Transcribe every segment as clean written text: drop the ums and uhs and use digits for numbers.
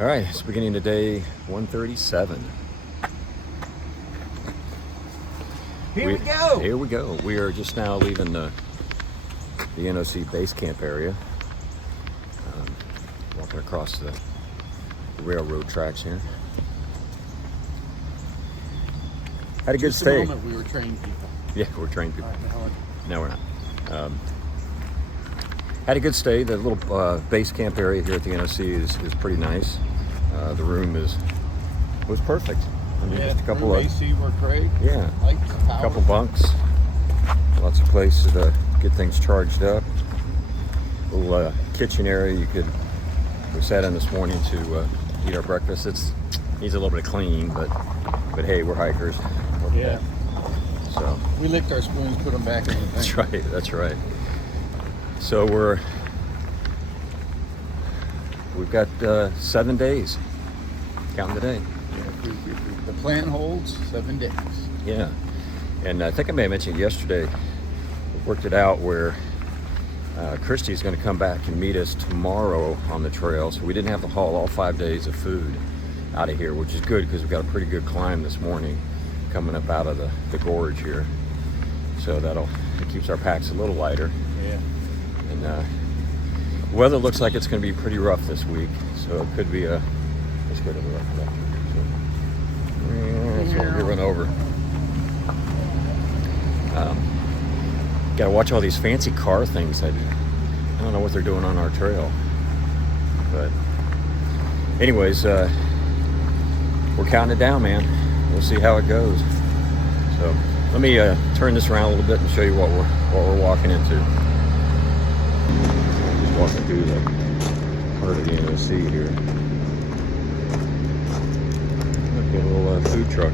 All right, it's beginning of day 137. Here we go. Here we go. We are just now leaving the NOC base camp area. Walking across the railroad tracks here. Had a good Just stay. a moment, we were trained people. Yeah, we're trained people. All right, No, we're not. Had a good stay. The little base camp area here at the NOC is pretty nice. The room was perfect. I mean, yeah, just a couple of AC worked great. yeah, Lights, a power. couple bunks, lots of places to get things charged up. Little kitchen area we sat in this morning to eat our breakfast. It needs a little bit of clean, but hey, we're hikers. Yeah. So We licked our spoons, put them back in the thing. that's right. That's right. So we've got 7 days. Counting today. Yeah, the plan holds 7 days. Yeah, and I think I may have mentioned yesterday, we worked it out where Christy's going to come back and meet us tomorrow on the trail, so we didn't have to haul all 5 days of food out of here, which is good because we've got a pretty good climb this morning coming up out of the gorge here. So it keeps our packs a little lighter. Yeah. And weather looks like it's going to be pretty rough this week, so it could be let's go to the left. So we'll run over. Got to watch all these fancy car things. I don't know what they're doing on our trail, but anyways, we're counting it down, man. We'll see how it goes. So let me turn this around a little bit and show you what we're walking into. Just walking through the part of the NOC here. Look, a little food truck.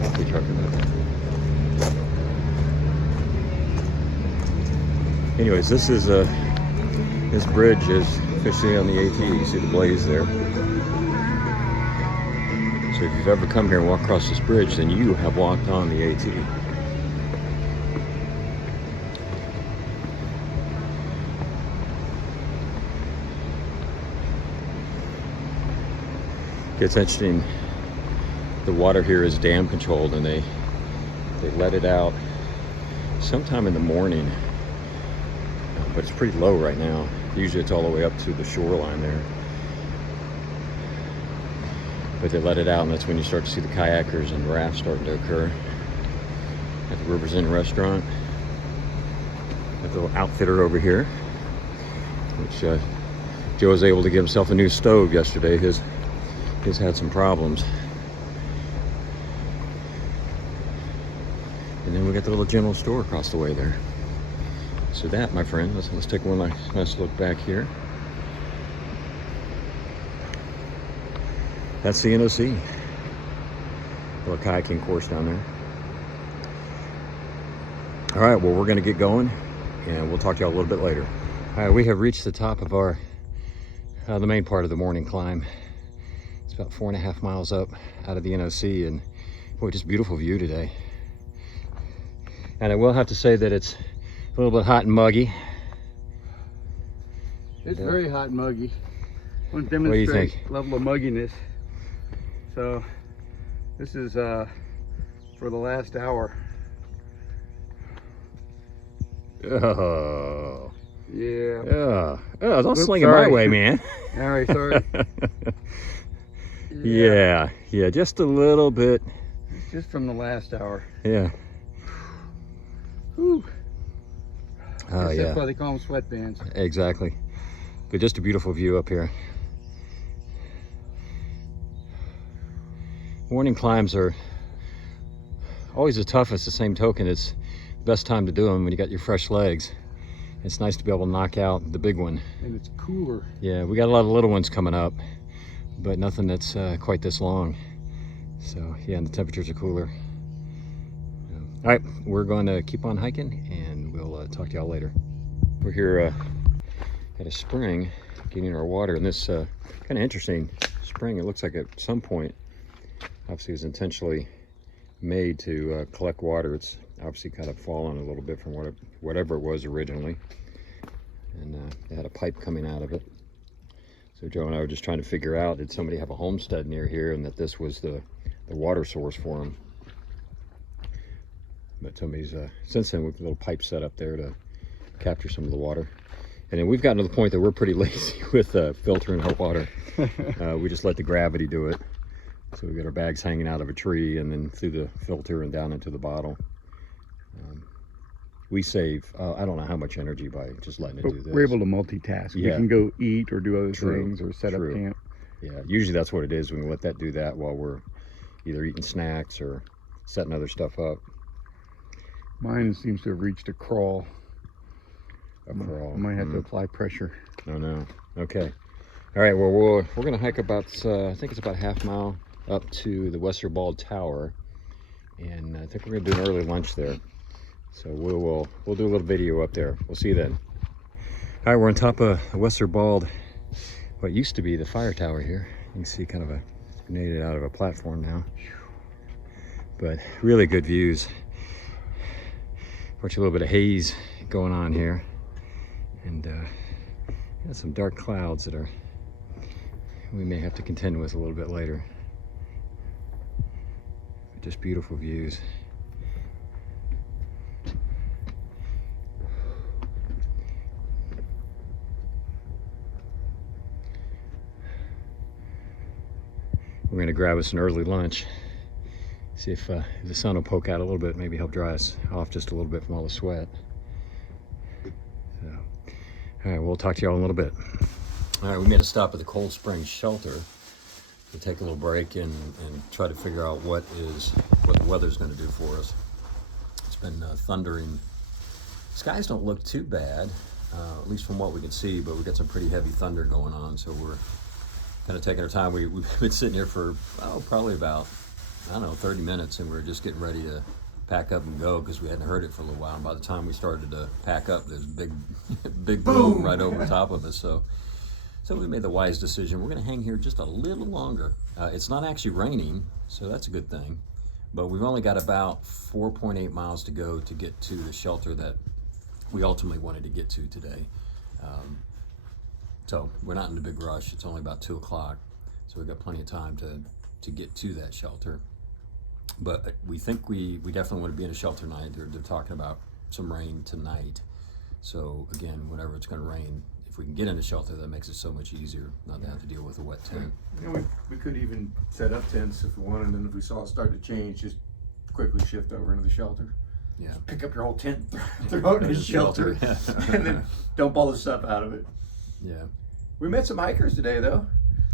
Coffee truck in there. Anyways, this bridge is officially on the AT. You see the blaze there. So if you've ever come here and walked across this bridge, then you have walked on the AT. It's interesting. The water here is dam controlled, and they let it out sometime in the morning, but it's pretty low right now. Usually it's all the way up to the shoreline there, but they let it out, and that's when you start to see the kayakers and rafts starting to occur. At the Rivers Inn restaurant, got the little outfitter over here, which Joe was able to get himself a new stove yesterday. His had some problems. And then we got the little general store across the way there. So that, my friend, let's take one nice look back here. That's the NOC. Little kayaking course down there. All right, well, we're going to get going, and we'll talk to y'all a little bit later. All right, we have reached the top of our the main part of the morning climb. It's about 4.5 miles up out of the NOC, and boy, just beautiful view today. And I will have to say that it's a little bit hot and muggy. It's very hot and muggy. I want to What do you demonstrate think? level of mugginess. So this is for the last hour. Oh. Yeah. Yeah. Oh, don't Oops, sling it my sorry. way, man. All right, sorry. Yeah, just a little bit. It's just from the last hour. Yeah. Whew. Oh, Guess yeah. That's why they call them sweatbands. Exactly. But just a beautiful view up here. Morning climbs are always the toughest. The same token, it's the best time to do them when you got your fresh legs. It's nice to be able to knock out the big one. And it's cooler. Yeah, we got a lot of little ones coming up, but nothing that's quite this long. So yeah, and the temperatures are cooler. All right, we're going to keep on hiking, and we'll talk to y'all later. We're here at a spring getting our water, and this kind of interesting spring. It looks like at some point, obviously, it was intentionally made to collect water. It's obviously kind of fallen a little bit from whatever it was originally, and it had a pipe coming out of it. So Joe and I were just trying to figure out, did somebody have a homestead near here and that this was the water source for them? But somebody's, since then, with a little pipe set up there to capture some of the water. And then we've gotten to the point that we're pretty lazy with filtering our water. We just let the gravity do it. So we got our bags hanging out of a tree and then through the filter and down into the bottle. We save, I don't know how much energy by just letting it do this. We're able to multitask. Yeah. We can go eat or do other True. things or set True. up camp. Yeah, usually that's what it is. We can let that do that while we're either eating snacks or setting other stuff up. Mine seems to have reached a crawl. A crawl. I might have to apply pressure. Oh no. Okay. All right. Well, we're gonna hike about I think it's about half mile up to the Westerwald Tower, and I think we're gonna do an early lunch there. So we'll do a little video up there. We'll see you then. All right, we're on top of Westerwald, what used to be the fire tower here. You can see kind of made it out of a platform now, but really good views. Watch a little bit of haze going on here, and got some dark clouds that we may have to contend with a little bit later. But just beautiful views. We're gonna grab us an early lunch. See if the sun will poke out a little bit, maybe help dry us off just a little bit from all the sweat. So, all right, we'll talk to y'all in a little bit. All right, we made a stop at the Cold Spring Shelter to take a little break and try to figure out what the weather's going to do for us. It's been thundering. Skies don't look too bad, at least from what we can see, but we've got some pretty heavy thunder going on, so we're kind of taking our time. We've been sitting here for probably about, I don't know, 30 minutes, and we're just getting ready to pack up and go because we hadn't heard it for a little while. And by the time we started to pack up, there's a big boom right over top of us. So we made the wise decision. We're going to hang here just a little longer. It's not actually raining, so that's a good thing. But we've only got about 4.8 miles to go to get to the shelter that we ultimately wanted to get to today. So we're not in a big rush. It's only about 2 o'clock, so we've got plenty of time to get to that shelter. But we think we definitely want to be in a shelter night. They're talking about some rain tonight. So again, whenever it's going to rain, if we can get in a shelter, that makes it so much easier not to have to deal with a wet tent. You know, we could even set up tents if we wanted, and if we saw it start to change, just quickly shift over into the shelter. Yeah. Pick up your whole tent, throw it in the shelter, and then dump all the stuff out of it. Yeah. We met some hikers today, though.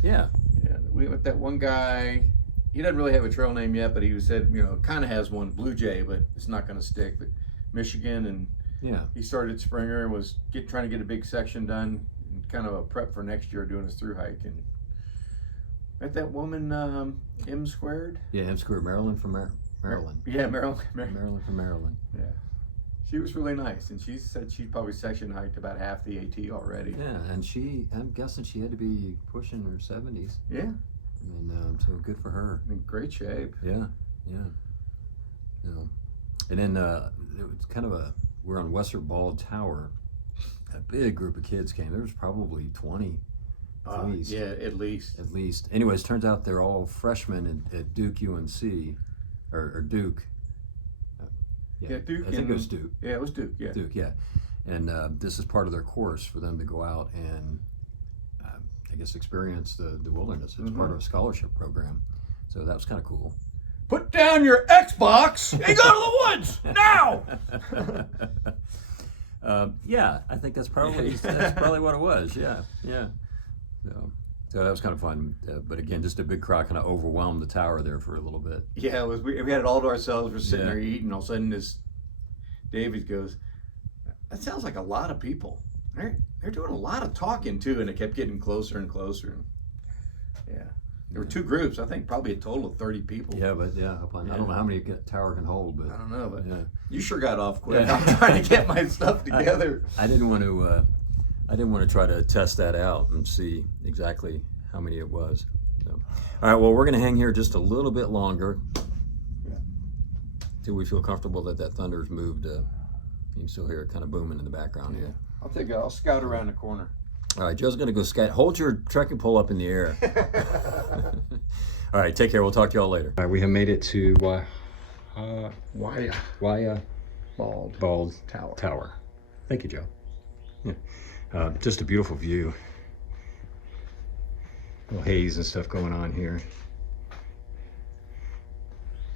Yeah. Yeah, we met that one guy. He doesn't really have a trail name yet, but he said, you know, kind of has one, Blue Jay, but it's not going to stick. But Michigan, and Yeah. he started Springer and was trying to get a big section done, kind of a prep for next year doing his through hike. And met that woman, M Squared. Yeah. M Squared, Maryland from Maryland. Yeah, Maryland. Maryland from Maryland. Yeah. She was really nice, and she said she'd probably section hiked about half the AT already. Yeah, and I'm guessing she had to be pushing her 70s. Yeah, And so good for her. in great shape. Yeah, yeah. No. And then it was kind of we're on Westerwald Tower. A big group of kids came. There was probably 20 at least. Yeah, at least. At least. Anyways, turns out they're all freshmen at Duke UNC, or Duke. Yeah, Duke. I think it was Duke. Yeah, it was Duke. Yeah. Duke, yeah. And this is part of their course for them to go out and, I guess, experience the wilderness. It's part of a scholarship program. So that was kind of cool. Put down your Xbox and go to the woods now. Yeah, I think that's probably what it was. Yeah, yeah. So that was kind of fun. But again, just a big crowd kind of overwhelmed the tower there for a little bit. Yeah, it was. We had it all to ourselves. We're sitting Yeah. there eating. All of a sudden, this David goes, "That sounds like a lot of people. They're doing a lot of talking too." And it kept getting closer and closer. And yeah, there were two groups. I think probably a total of 30 people. Yeah, but I don't know how many tower can hold, but I don't know, but yeah. you sure got off quick. Yeah. I'm trying to get my stuff together. I didn't want to try to test that out and see exactly how many it was. So, all right, well, we're going to hang here just a little bit longer till we feel comfortable that thunder's moved. You can still hear it kind of booming in the background here. I'll scout around the corner. All right, Joe's gonna go scat. Hold your trekking pole up in the air. All right, take care. We'll talk to y'all later. All right, we have made it to Waya Bald Tower. Thank you, Joe. Yeah, just a beautiful view. A little haze and stuff going on here.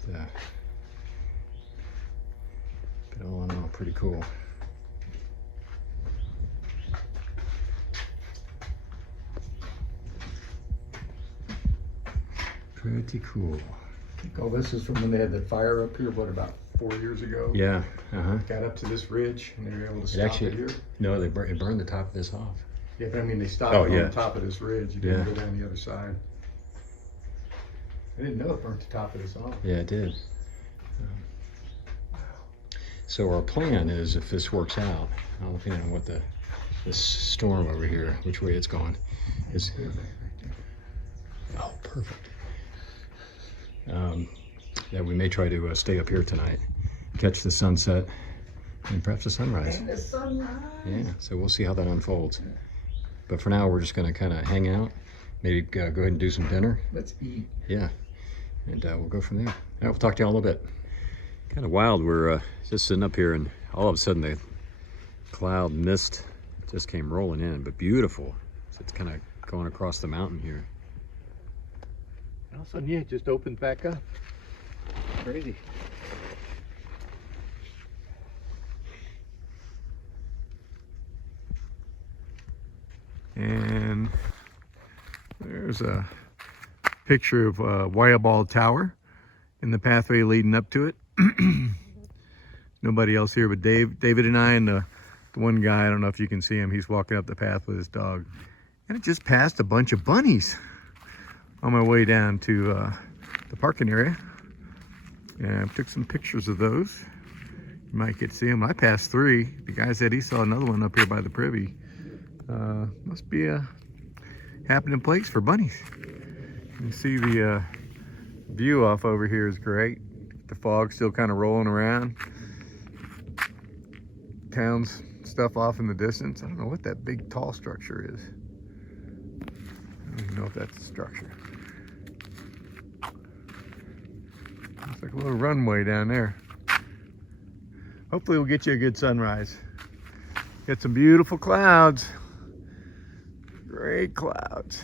But all in all, pretty cool. Pretty cool. Oh, this is from when they had the fire up here, what, about 4 years ago? Yeah, Got up to this ridge and they were able to stop actually, it here. no, it burned the top of this off. Yeah, but I mean, they stopped Oh, it yeah. on top of this ridge. You didn't go down the other side. I didn't know it burnt the top of this off. Yeah, it did. So our plan is, if this works out, I'm looking at what this storm over here, which way it's going, is. Oh, perfect. Yeah, we may try to stay up here tonight, catch the sunset, and perhaps the sunrise. And the sunrise. Yeah, so we'll see how that unfolds. But for now, we're just going to kind of hang out, maybe go ahead and do some dinner. Let's eat. Yeah, and we'll go from there. All right, we'll talk to you all in a little bit. Kind of wild. We're just sitting up here, and all of a sudden the cloud mist just came rolling in, but beautiful. So it's kind of going across the mountain here. All of a sudden, yeah, it just opened back up. Crazy. And there's a picture of Waya Bald Tower and the pathway leading up to it. Nobody else here but David and I, and the one guy, I don't know if you can see him, he's walking up the path with his dog. And it just passed a bunch of bunnies on my way down to the parking area. And I took some pictures of those. You might get to see them. I passed 3. The guy said he saw another one up here by the privy. Must be a happening place for bunnies. You can see the view off over here is great. The fog's still kind of rolling around. Town's stuff off in the distance. I don't know what that big tall structure is. I don't even know if that's a structure. It's like a little runway down there. Hopefully we'll get you a good sunrise. Get some beautiful clouds. Great clouds.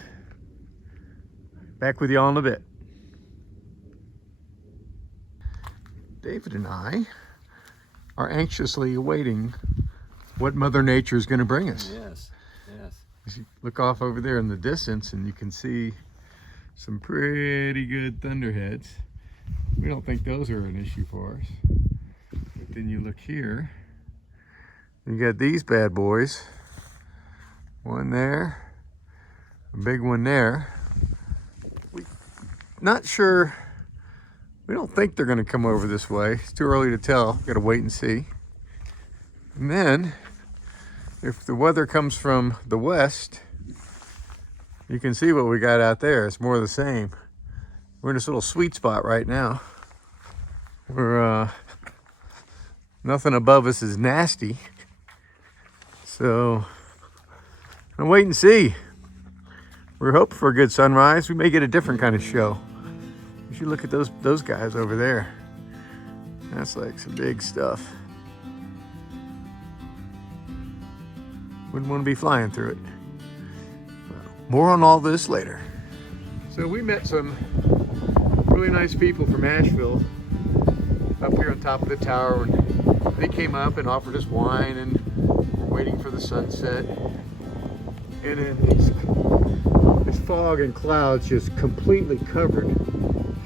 Back with you all in a bit. David and I are anxiously awaiting what Mother Nature is going to bring us. Yes, yes. As you look off over there in the distance, and you can see some pretty good thunderheads. We don't think those are an issue for us. But then you look here, you got these bad boys. One there, a big one there. We're not sure. We don't think they're going to come over this way. It's too early to tell. Got to wait and see. And then, if the weather comes from the west, you can see what we got out there. It's more of the same. We're in this little sweet spot right now. We're nothing above us is nasty. So, I'm wait and see. We're hoping for a good sunrise. We may get a different kind of show. You should look at those guys over there. That's like some big stuff. Wouldn't want to be flying through it. Well, more on all this later. So we met some really nice people from Asheville up here on top of the tower, and they came up and offered us wine, and we're waiting for the sunset. And then this fog and clouds just completely covered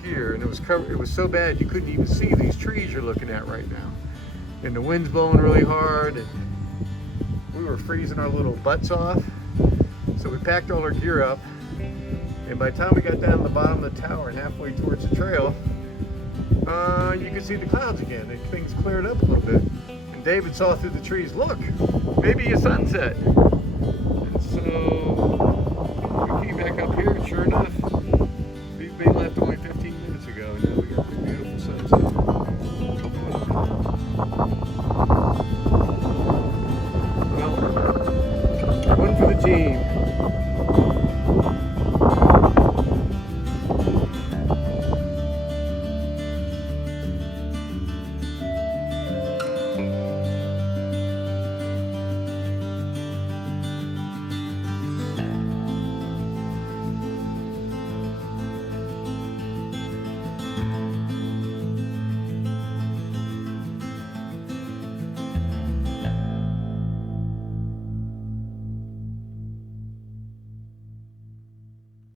here, and it was so bad you couldn't even see these trees you're looking at right now. And the wind's blowing really hard, and we were freezing our little butts off. So we packed all our gear up, and by the time we got down to the bottom of the tower and halfway towards the trail, you could see the clouds again, and things cleared up a little bit. And David saw through the trees, look, maybe a sunset. And so